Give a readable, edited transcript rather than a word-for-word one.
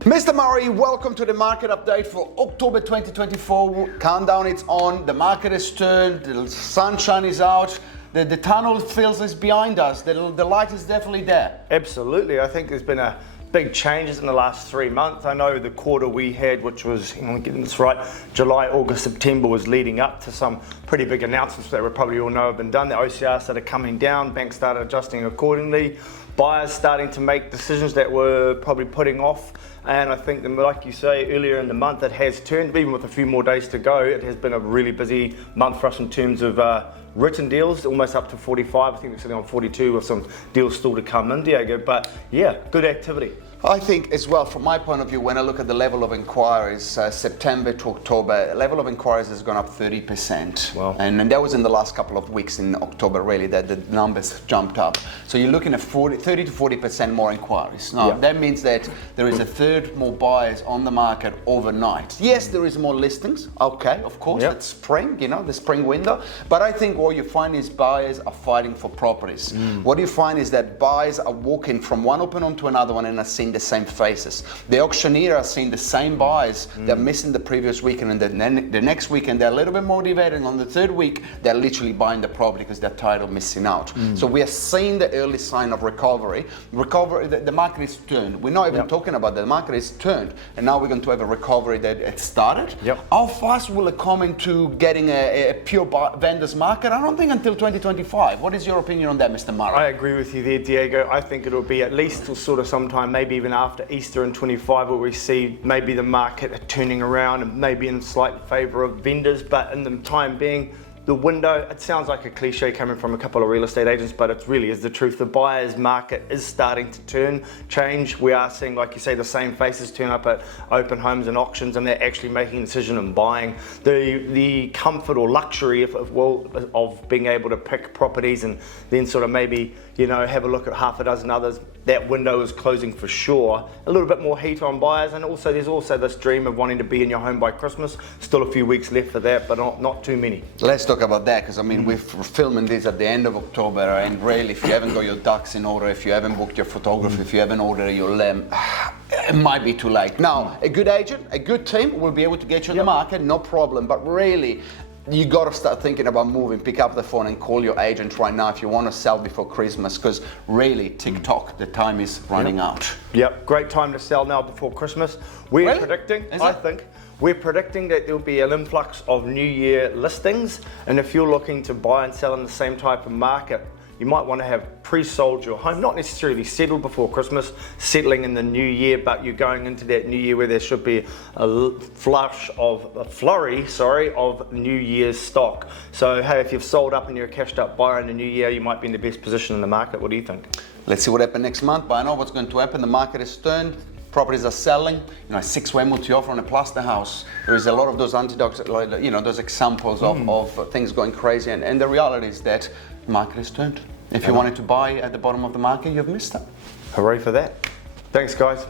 Mr. Murray, welcome to the market update for October 2024. Countdown is on, the market is turned, the sunshine is out, the tunnel feels is behind us, the light is definitely there. Absolutely, I think there's been a big changes in the last 3 months. I know the quarter we had, which was, getting this right, July, August, September, was leading up to some pretty big announcements that we probably all know have been done. The OCR started coming down, banks started adjusting accordingly, buyers starting to make decisions that were probably putting off. And I think, like you say, earlier in the month, it has turned, even with a few more days to go, it has been a really busy month for us in terms of written deals, almost up to 45. I think we're sitting on 42 with some deals still to come in, Diego. But yeah, good activity. I think as well, from my point of view, when I look at the level of inquiries, September to October, level of inquiries has gone up 30%. Wow. And that was in the last couple of weeks in October, really, that the numbers jumped up. So you're looking at 30 to 40% more inquiries. Now, that means that there is a third more buyers on the market overnight. Yes, there is more listings. Okay, of course, it's spring, the spring window. But I think what you find is buyers are fighting for properties. What you find is that buyers are walking from one open home to another one and are seeing the same faces. The auctioneer are seeing the same buyers. They're missing the previous weekend, and then the next weekend they're a little bit motivated, and on the third week they're literally buying the property because they're tired of missing out. So we are seeing the early sign of recovery. The market is turned. We're not even talking about that. The market is turned, and now we're going to have a recovery that it started. How fast will it come into getting a pure vendors market? I don't think until 2025. What is your opinion on that, Mr. Murray? I agree with you there, Diego. I think it'll be at least till sort of sometime, maybe even after Easter in 25, where we see maybe the market turning around and maybe in slight favour of vendors. But in the time being, the window, it sounds like a cliche coming from a couple of real estate agents, but it really is the truth. The buyer's market is starting to change. We are seeing, like you say, the same faces turn up at open homes and auctions, and they're actually making a decision and buying. The comfort or luxury of being able to pick properties and then sort of maybe, have a look at half a dozen others. That window is closing for sure. A little bit more heat on buyers, and also there's also this dream of wanting to be in your home by Christmas. Still a few weeks left for that, but not too many. Let's talk about that, because we're filming this at the end of October, and really, if you haven't got your ducks in order, if you haven't booked your photographer, if you haven't ordered your lamp, it might be too late. Now, a good agent, a good team will be able to get you in the market, no problem, but really, you got to start thinking about moving. Pick up the phone and call your agent right now if you want to sell before Christmas, because really, TikTok, the time is running out. Yep, great time to sell now before Christmas. We're predicting, we're predicting that there'll be an influx of New Year listings, and if you're looking to buy and sell in the same type of market, you might want to have pre-sold your home, not necessarily settled before Christmas, settling in the new year, but you're going into that new year where there should be a flurry of New Year's stock. So hey, if you've sold up and you're a cashed up buyer in the new year, you might be in the best position in the market. What do you think? Let's see what happens next month, but I know what's going to happen. The market is turned. Properties are selling. 6-way multi-offer on a plaster house. There is a lot of those antidotes, those examples of things going crazy. And the reality is that the market is turned. If you wanted to buy at the bottom of the market, you've missed it. Hooray for that. Thanks, guys.